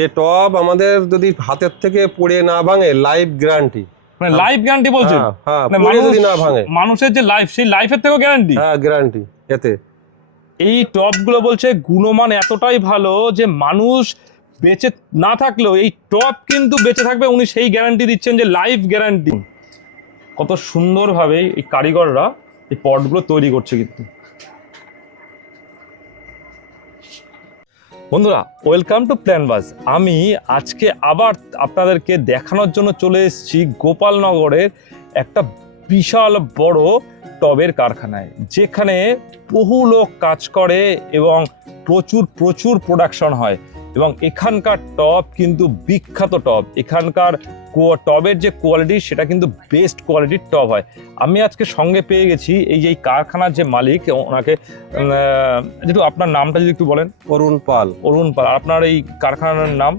এ টব আমাদের যদি হাতের থেকে পড়ে না ভাঙে লাইফ গ্যারান্টি। মানে লাইফ গ্যারান্টি বলছেন? হ্যাঁ, মানে পড়ে যদি না ভাঙে মানুষের যে লাইফ, সেই লাইফের থেকেও গ্যারান্টি? হ্যাঁ, গ্যারান্টি এতে। এই টবগুলো বলছে গুণমান এতটাই ভালো যে মানুষ বেঁচে না থাকলেও এই টব কিন্তু বেঁচে থাকবে, উনি সেই গ্যারান্টি দিচ্ছেন যে লাইফ গ্যারান্টি। কত সুন্দরভাবে এই কারিগররা এই পটগুলো তৈরি করছে। কিন্তু বন্ধুরা, ওয়েলকাম টু প্ল্যানবাজ। আমি আজকে আবার আপনাদেরকে দেখানোর জন্য চলে এসেছি গোপালনগরের একটা বিশাল বড় টবের কারখানায়, যেখানে বহু লোক কাজ করে এবং প্রচুর প্রচুর প্রোডাকশন হয়। এবং এখানকার টব কিন্তু বিখ্যাত টব। এখানকার টবের যে কোয়ালিটি, সেটা কিন্তু বেস্ট কোয়ালিটির টব হয়। আমি আজকে সঙ্গে পেয়ে গেছি এই যে কারখানার যে মালিক, ওনাকে যেটু আপনার নামটা যদি একটু বলেন। অরুণ পাল। অরুণ পাল। আপনার এই কারখানার নাম?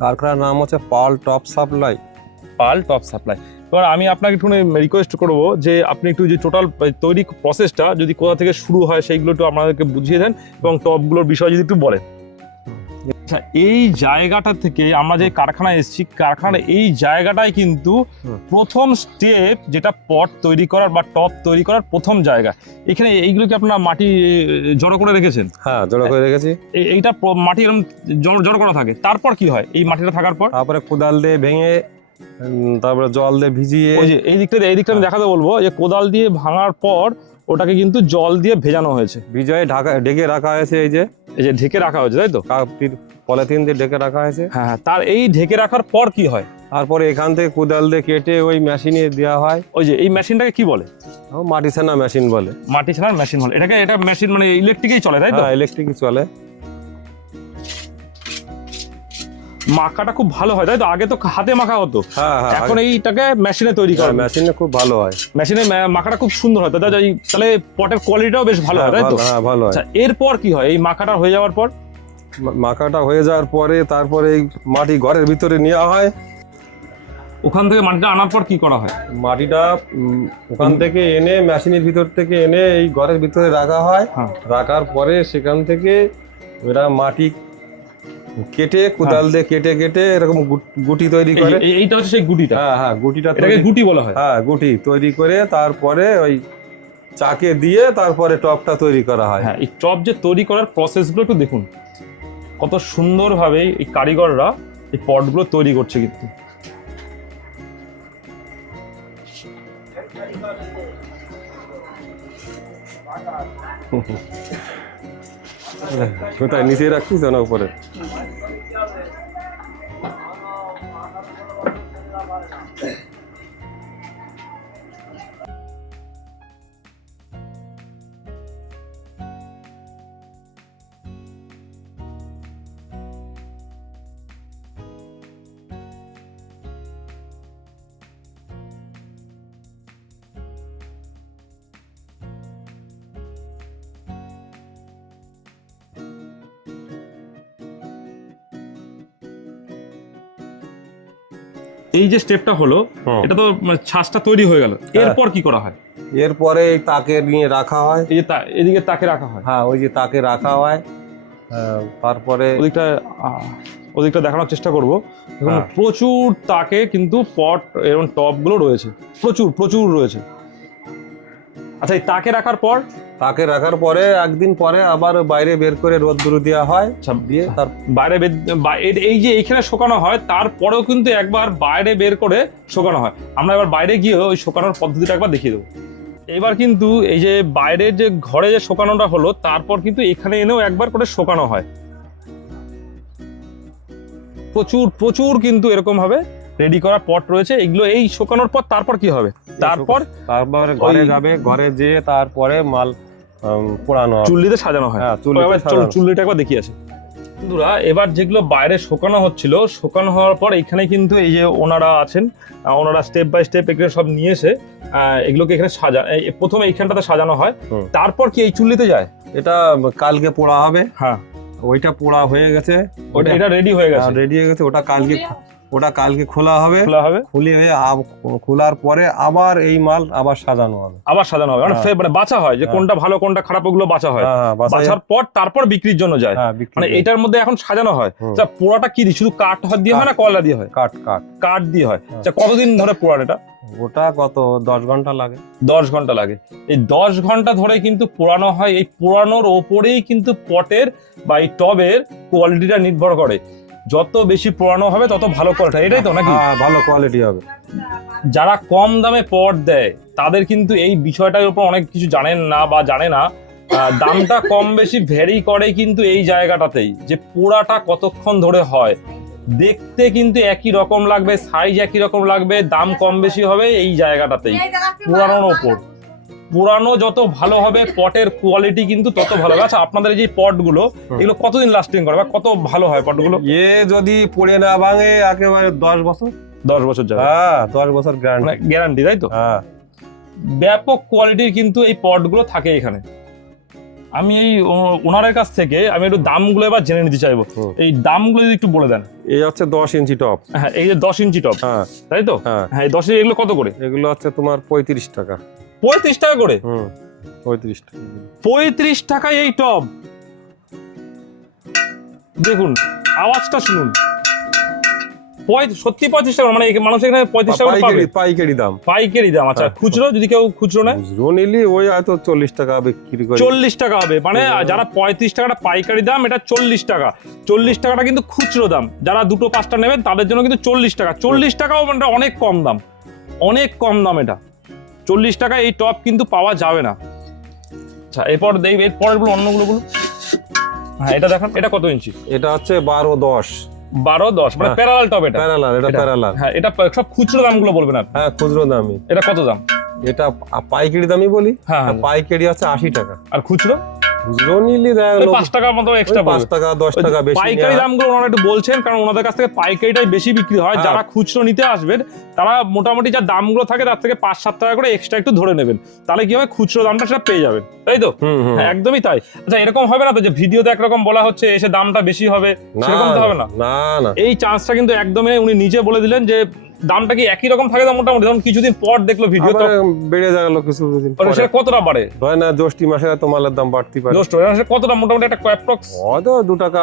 কারখানার নাম হচ্ছে পাল টপ সাপ্লাই। পাল টপ সাপ্লাই। এবার আমি আপনাকে একটু রিকোয়েস্ট করবো যে আপনি একটু যে টোটাল তৈরি প্রসেসটা যদি কোথা থেকে শুরু হয় সেইগুলো একটু আপনাদেরকে বুঝিয়ে দেন, এবং টবগুলোর বিষয়ে যদি একটু বলেন। আচ্ছা, এই জায়গাটা থেকে আমরা যে কারখানায় এসেছি, কারখানার এই জায়গাটাই কিন্তু প্রথম স্টেপ, যেটা পট তৈরি করার বা টব তৈরি করার প্রথম জায়গা। এখানে এইগুলো কি আপনারা মাটি জড়ো করে রেখেছেন? হ্যাঁ, জড়ো করে রেখেছি। এইটা মাটি এরকম জড়ো করা থাকে, তারপর কি হয় এই মাটিটা থাকার পর? তারপরে কোদাল দিয়ে ভেঙে, তারপরে জল দিয়ে ভিজিয়ে। ওই যে এই দিকটা আমি দেখাতে বলবো, যে কোদাল দিয়ে ভাঙার পর ওটাকে কিন্তু জল দিয়ে ভেজানো হয়েছে, ভিজয়ে ঢেকে রাখা হয়েছে। এই যে ঢেকে রাখা হয়েছে, তাই তো? পলিথিন দিয়ে ঢেকে রাখা হয়েছে। হ্যাঁ, তার এই ঢেকে রাখার পর কি হয়? তারপরে এখান থেকে কোদাল দিয়ে কেটে ওই মেশিনে দেওয়া হয়। ওই যে এই মেশিনটাকে কি বলে? মাটি ছানা মেশিন বলে। মাটি ছানার মেশিন বলে এটা মেশিন, মানে ইলেকট্রিকেই চলে, তাই তো? হ্যাঁ, ইলেকট্রিকই চলে। মাখাটা খুব ভালো হয়, তাই তো? আগে তো হাতে মাখা হতো, হ্যাঁ, এখন এইটাকে মেশিনে তৈরি করে। মেশিনে খুব ভালো হয়। মেশিনে মাখাটা খুব সুন্দর হয়, তাহলে পটের কোয়ালিটিটাও বেশ ভালো হয়, তাই তো? হ্যাঁ, ভালো হয়। আচ্ছা, এরপর কি হয়? এই মাখাটা হয়ে যাওয়ার পর? মাখাটা হয়ে যাওয়ার পরে তারপরে এই মাটি ঘরের ভিতরে নেওয়া হয়। ওখান থেকে মাটিটা আনার পর কি করা হয়? মাটিটা ওখান থেকে এনে মেশিনের ভিতর থেকে এনে এই ঘরের ভিতরে রাখা হয়। রাখার পরে সেখান থেকে ওরা মাটি কেটে, কোদাল দিয়ে কেটে কেটে এরকম গুটি তৈরি করে। এইটা হচ্ছে সেই গুটিটা? হ্যাঁ, গুটিটা, এটাকে গুটি বলা হয়। হ্যাঁ, গুটি তৈরি করে তারপরে ওই চাকে দিয়ে তারপরে টবটা তৈরি করা হয়। হ্যাঁ, এই টব যে তৈরি করার প্রসেসগুলো একটু দেখুন, কত সুন্দরভাবে এই কারিগররা এই পটগুলো তৈরি করছে। কিন্তু কোথায় নিচে রাখছিস না উপরে? এই যে স্টেপটা হলো, এটা তো ছাঁচটা তৈরি হয়ে গেল, এরপর কি করা হয়? এরপরে এই তাকে নিয়ে রাখা হয়। এই যে এদিকে তাকে রাখা হয়। হ্যাঁ, ওই যে তাকে রাখা হয়। তারপরে ওদিকটা দেখানোর চেষ্টা করবো। প্রচুর তাকে কিন্তু পট এবং টবগুলো রয়েছে, প্রচুর প্রচুর রয়েছে। আচ্ছা, এই তাকে রাখার পর? তাকে রাখার পরে একদিন পরে আবার বাইরে বের করে রোদ্দুর দেওয়া হয়। দিয়ে তার বাইরে এই যে এইখানে শুকানো হয়, তারপরেও কিন্তু একবার বাইরে বের করে শুকানো হয়। আমরা এবার বাইরে গিয়ে ওই শুকানোর পদ্ধতিটা একবার দেখিয়ে দেবো। এবার কিন্তু এই যে বাইরের যে ঘরে যে শুকানোটা হলো, তারপর কিন্তু এখানে এনেও একবার করে শুকানো হয়। প্রচুর প্রচুর কিন্তু এরকম ভাবে রেডি করা পট রয়েছে। এগুলো এই শুকানোর পর তারপর কি হবে? তারপরে ঘরে যাবে, ঘরে যেয়ে তারপরে মাল পোড়ানো, চুল্লিতে সাজানো হয়। চুল্লিটা একবার দেখিয়ে আসে বন্ধুরা। এবার যেগুলো বাইরে শুকানো হচ্ছিল, শুকানো হওয়ার পর এখানে কিন্তু এই যে ওনারা আছেন, ওনারা স্টেপ বাই স্টেপ এখানে সব নিয়ে এসে এগুলোকে এখানে প্রথমে এইখানটাতে সাজানো হয়। তারপর কি এই চুল্লিতে যায়? এটা কালকে পোড়া হবে। হ্যাঁ, ওইটা পোড়া হয়ে গেছে, এটা রেডি হয়ে গেছে। ওটা কালকে ওটা কালকে খোলা হবে, খুলে হয়ে খোলার পরে আবার এই মাল আবার সাজানো হবে, মানে বাছা হয় যে কোনটা ভালো কোনটা খারাপ, ওগুলো বাছা হয়, বাছার পর তারপর বিক্রির জন্য যায়। মানে এটার মধ্যে এখন সাজানো হয়। আচ্ছা, পোড়াটা কি দিয়ে, শুধু কাঠ দিয়ে হয় না কয়লা দিয়ে হয়? কাঠ দিয়ে হয়। আচ্ছা, কতদিন ধরে পোড়ান এটা? ওটা কত 10 ঘন্টা লাগে। 10 ঘন্টা লাগে। এই 10 ঘন্টা ধরে কিন্তু পোড়ানো হয়। এই পোড়ানোর ওপরেই কিন্তু পটের বা এই টবের কোয়ালিটিটা নির্ভর করে। যত বেশি পোড়ানো হবে তত ভালো কোয়ালিটি, এটাই তো নাকি? ভালো কোয়ালিটি হবে। যারা কম দামে পট দেয় তাদের কিন্তু এই বিষয়টার উপর অনেক কিছু জানেন না বা জানে না। দামটা কম বেশি ভ্যারি করে কিন্তু এই জায়গাটাতেই, যে পোড়াটা কতক্ষণ ধরে হয়। দেখতে কিন্তু একই রকম লাগবে, সাইজ একই রকম লাগবে, দাম কম বেশি হবে এই জায়গাটাতেই। পোড়ানোর ওপর, পোড়ানো যত ভালো হবে পটের কোয়ালিটি কিন্তু তত ভালো হবে। আচ্ছা, আপনাদের এই যে পটগুলো, এগুলো কতদিন লাস্টিং করে বা কত ভালো হয় পটগুলো? যদি পড়ে না ভাঙে একেবারে 10 বছর। 10 বছর যাবে? 10 বছর গ্যারান্টি, তাই তো? ব্যাপক কোয়ালিটির কিন্তু এই পটগুলো থাকে এখানে। আমি এই ওনারের কাছ থেকে আমি একটু দামগুলো এবার জেনে নিতে চাইবো। এই দামগুলো যদি একটু বলে দেন। এই হচ্ছে 10 ইঞ্চি টপ। হ্যাঁ, এই যে 10 ইঞ্চি টপ, তাই তো? হ্যাঁ, এই 10 ইঞ্চি এগুলো কত করে? এগুলো হচ্ছে তোমার 35 টাকা। 35 টাকা করে? 35 টাকা। 35 টাকায় এই টপ। দেখুন, আওয়াজটা শুনুন। সত্যি 35 টাকা? মানে মানুষ এখানে 35 টাকা পাবে? পাইকারি দাম। পাইকারি দাম। আচ্ছা, খুচরো যদি কেউ খুচরো নেয়? খুচরো নিলে ওই হয়তো 40 টাকা বিক্রি করে। 40 টাকা হবে। মানে যারা 35 টাকাটা পাইকারি দাম, এটা 40 টাকা। 40 টাকাটা কিন্তু খুচরো দাম। যারা 2-5টা নেবেন তাদের জন্য কিন্তু 40 টাকা। 40 টাকাও মানে অনেক কম দাম, অনেক কম দাম। এটা 40 টাকায় এই টপ কিন্তু পাওয়া যাবে না। আচ্ছা, এরপর পরেরগুলো অন্যগুলো বলুন। হ্যাঁ, এটা দেখেন, এটা কত ইঞ্চি? এটা হচ্ছে 12-10। 12-10 মানে প্যারালাল টপ। এটা প্যারালাল। হ্যাঁ, এটা সব খুচরো দামগুলো বলবেন আপনি? হ্যাঁ, খুচরো দামই। এটা কত দাম? এটা পাইকারি দামই বলি। হ্যাঁ, পাইকারি হচ্ছে 80 টাকা। আর খুচরো? খুচরো নিলে 5 টাকার মতো এক্সট্রা, 5 টাকা 10 টাকা বেশি। পাইকারি দামগুলো ওনারা একটু বলছেন, কারণ ওনাদের কাছ থেকে পাইকারিটাই বেশি বিক্রি হয়। যারা খুচরো নিতে আসবেন তারা মোটামুটি যা দামগুলো থাকে তার থেকে 5-7 টাকা করে এক্সট্রা একটু ধরে নেবেন, তাহলে কি হবে, খুচরো দামটা সেটা পেয়ে যাবেন, তাই তো? হ্যাঁ, একদমই তাই। আচ্ছা, এরকম হবে না তো যে ভিডিওতে একরকম বলা হচ্ছে এসে দামটা বেশি হবে? সেরকম তো হবে না। না, এই চান্সটা কিন্তু একদমই উনি নিজে বলে দিলেন যে দামটা কি একই রকম থাকে? মোটামুটি ধরুন কিছুদিন পর দেখলো ভিডিও, তো বেড়ে গেল কিছুদিন পরে। সেটা কতটা বাড়ে? হয় না, জ্যৈষ্ঠ মাসে তো মালের দাম বাড়তে পারে। জ্যৈষ্ঠ মাসে কতটা মোটামুটি একটা অ্যাপ্রক্স? হয়তো 2 টাকা।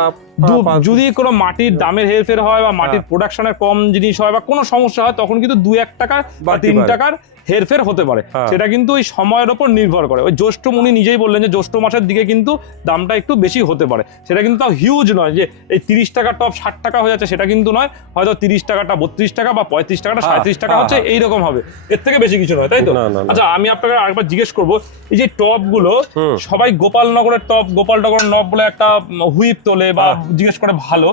যদি কোনো মাটির দামের হেরফের হয় বা মাটির প্রোডাকশনের কম জিনিস হয় বা কোনো সমস্যা হয়, তখন কিন্তু 2-1 টাকা বা 3 টাকার হেরফের হতে পারে। সেটা কিন্তু ওই সময়ের উপর নির্ভর করে। ওই জ্যৈষ্ঠ উনি নিজেই বললেন যে জ্যৈষ্ঠ মাসের দিকে কিন্তু দামটা একটু বেশি হতে পারে। সেটা কিন্তু তাও হিউজ নয় যে এই 30 টাকার টপ 60 টাকা হয়ে যাচ্ছে, সেটা কিন্তু নয়। হয়তো 30 টাকাটা 32 টাকা বা 35 টাকাটা 37 টাকা হচ্ছে, এইরকম হবে, এর থেকে বেশি কিছু নয়, তাই তো? আচ্ছা, আমি আপনাকে আরেকবার জিজ্ঞেস করবো, এই যে টপ গুলো সবাই গোপালনগরের টপ, গোপালনগর নব বলে একটা হুইপ তোলে বা জিজ্ঞেস করে, ভালো,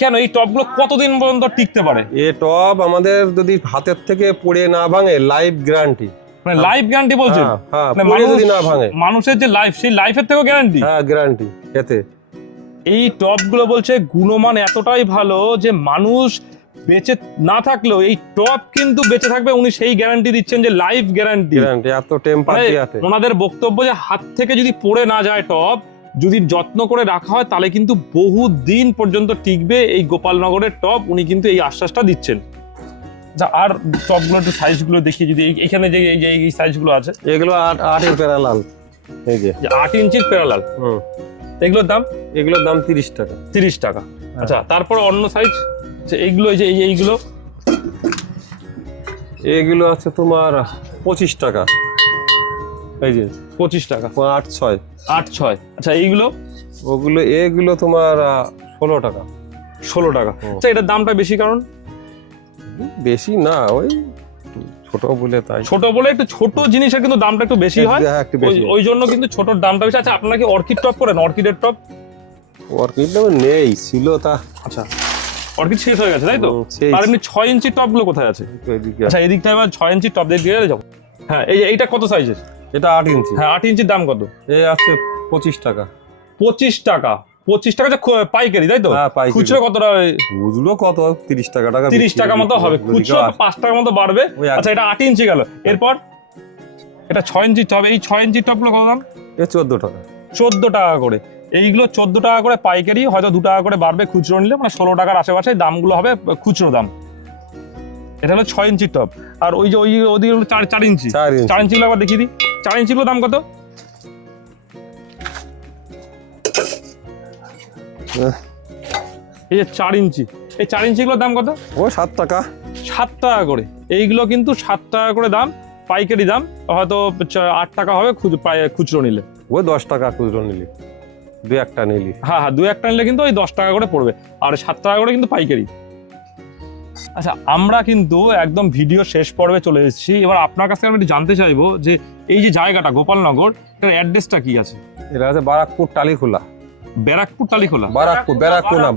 কেন এই টপ গুলো কতদিন পর্যন্ত টিকতে পারে? এই টপ আমাদের যদি হাতের থেকে পড়ে না ভাঙে, লাইফ গ্যারান্টি। মানে লাইফ গ্যারান্টি বলছেন? মানুষের যে লাইফ, সেই লাইফের থেকেও গ্যারান্টি? হ্যাঁ, গ্যারান্টি এতে। এই টপ গুলো বলছে গুণমান এতটাই ভালো যে মানুষ বেঁচে না থাকলেও এই টপ কিন্তু বেঁচে থাকবে, উনি সেই গ্যারান্টি দিচ্ছেন যে লাইফ গ্যারান্টি। এত টেম্পার দিয়াতে ওনাদের বক্তব্য যে হাত থেকে যদি পড়ে না যায় টপ, যদি যত্ন করে রাখা হয় তাহলে কিন্তু বহু দিন পর্যন্ত টিকবে এই গোপালনগরের টপ। উনি কিন্তু এই আশ্বাসটা দিচ্ছেন। আর টপগুলো একটু সাইজগুলো দেখি, যদি এখানে যে এই সাইজগুলো আছে, এগুলো 8 এর প্যারালাল। এই যে 8 ইঞ্চির প্যারালাল। এগুলোর দাম 30 টাকা। 30 টাকা। আচ্ছা, তারপর অন্য সাইজ এইগুলো, এই যে এইগুলো আছে তোমার 25 টাকা। এই যে 25 টাকা। 8-6। আচ্ছা, এগুলো তোমার 16 টাকা। 16 টাকা। আচ্ছা, এটার দামটা বেশি কারণ? বেশি না, ওই ছোট বলে, তাই ছোট বলে একটু ছোট জিনিসের কিন্তু দামটা একটু বেশি হয়, ওই জন্য কিন্তু ছোটর দামটা বেশি। আচ্ছা, আপনারা কি অর্কিড টপ করেন? অর্কিডের টপ? অর্কিড নেই, ছিল তা। আচ্ছা, অর্কিড শেষ হয়ে গেছে, তাই তো? আর এমনি 6 ইঞ্চির টপ গুলো কোথায় আছে? আচ্ছা, এদিকটা এবার 6 ইঞ্চির টপ দিয়ে যাবো। হ্যাঁ, এইটা কত সাইজের? এটা 8 ইঞ্চি। হ্যাঁ, 8 ইঞ্চির দাম কত? এই আছে 25 টাকা। 25 টাকা। 25 টাকা পাইকারি, তাই তো? খুচরো কতটা? খুচরো কত? 30 টাকা। 30 টাকা মতো হবে। খুচরো 5 টাকা মতো বাড়বে। আচ্ছা, এটা 8 ইঞ্চি গেল। এরপর এটা 6 ইঞ্চি টপ। এই 6 ইঞ্চি টপগুলো কত দাম? 14 টাকা। 14 টাকা করে। এইগুলো 14 টাকা করে পাইকারি, হয়তো 2 টাকা করে বাড়বে খুচরো নিলে, মানে 16 টাকার আশেপাশে দামগুলো হবে খুচরো দাম। এটা হলো 6 ইঞ্চির টব। আর ওই যে ওদিকে হলো 4 ইঞ্চি। 4 ইঞ্চিগুলো আবার দেখিয়ে দিই। 4 ইঞ্চিগুলো দাম কত? এই যে 4 ইঞ্চি, এই 4 ইঞ্চিগুলোর দাম কত? ও 7 টাকা। 7 টাকা করে। এইগুলো কিন্তু 7 টাকা করে দাম, পাইকারি দাম হয়তো 8 টাকা হবে খুচরো নিলে। ও 10 টাকা খুচরো নিলি, 2-1টা নিলি। হ্যাঁ হ্যাঁ, 2-1টা নিলে কিন্তু ওই 10 টাকা করে পড়বে, আর 7 টাকা করে কিন্তু পাইকারি। আচ্ছা, আমরা কিন্তু একদম ভিডিও শেষ পর্বে চলে এসেছি। এবার আপনার কাছে আমি একটু জানতে চাইবো যে এই যে জায়গাটা গোপালনগর, এটার অ্যাড্রেসটা কি আছে? এটা আছে বারাকপুর টালিখোলা। ব্যারাকপুর টালিখোলা? ব্যারাকপুর নয়,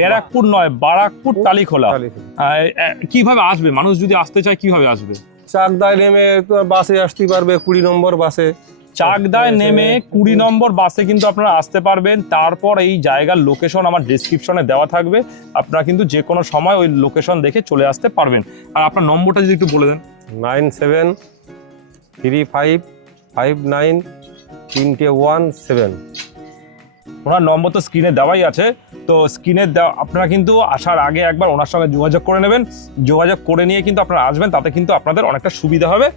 ব্যারাকপুর নয়, বারাকপুর টালিখোলা। কিভাবে আসবে মানুষ যদি আসতে চায়, কিভাবে আসবে? চাকদায় নেমে বাসে আসতে পারবে, 20 নম্বর বাসে। চাকদায় নেমে 20 নম্বর বাসে কিন্তু আপনারা আসতে পারবেন। তারপর এই জায়গার লোকেশন আমার ডেসক্রিপশনে দেওয়া থাকবে, আপনারা কিন্তু যে কোনো সময় ওই লোকেশন দেখে চলে আসতে পারবেন। আর আপনার নম্বরটা যদি একটু বলে দেন। 9735593117। ওনার নম্বর তো স্ক্রিনে দেওয়াই আছে, তো স্ক্রিনে দেওয়া আপনারা কিন্তু আসার আগে একবার ওনার সঙ্গে যোগাযোগ করে নেবেন। যোগাযোগ করে নিয়ে কিন্তু আপনারা আসবেন, তাতে কিন্তু আপনাদের অনেকটা সুবিধা হবে।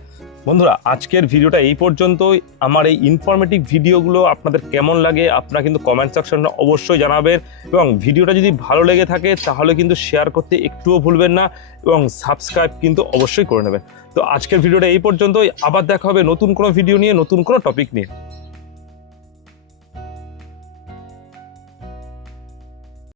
বন্ধুরা, আজকের ভিডিওটা এই পর্যন্তই। আমার এই ইনফরমেটিভ ভিডিওগুলো আপনাদের কেমন লাগে আপনারা কিন্তু কমেন্ট সেকশনে অবশ্যই জানাবেন, এবং ভিডিওটা যদি ভালো লেগে থাকে তাহলে কিন্তু শেয়ার করতে একটুও ভুলবেন না, এবং সাবস্ক্রাইব কিন্তু অবশ্যই করে নেবেন। তো আজকের ভিডিওটা এই পর্যন্তই, আবার দেখা হবে নতুন কোনো ভিডিও নিয়ে, নতুন কোনো টপিক নিয়ে।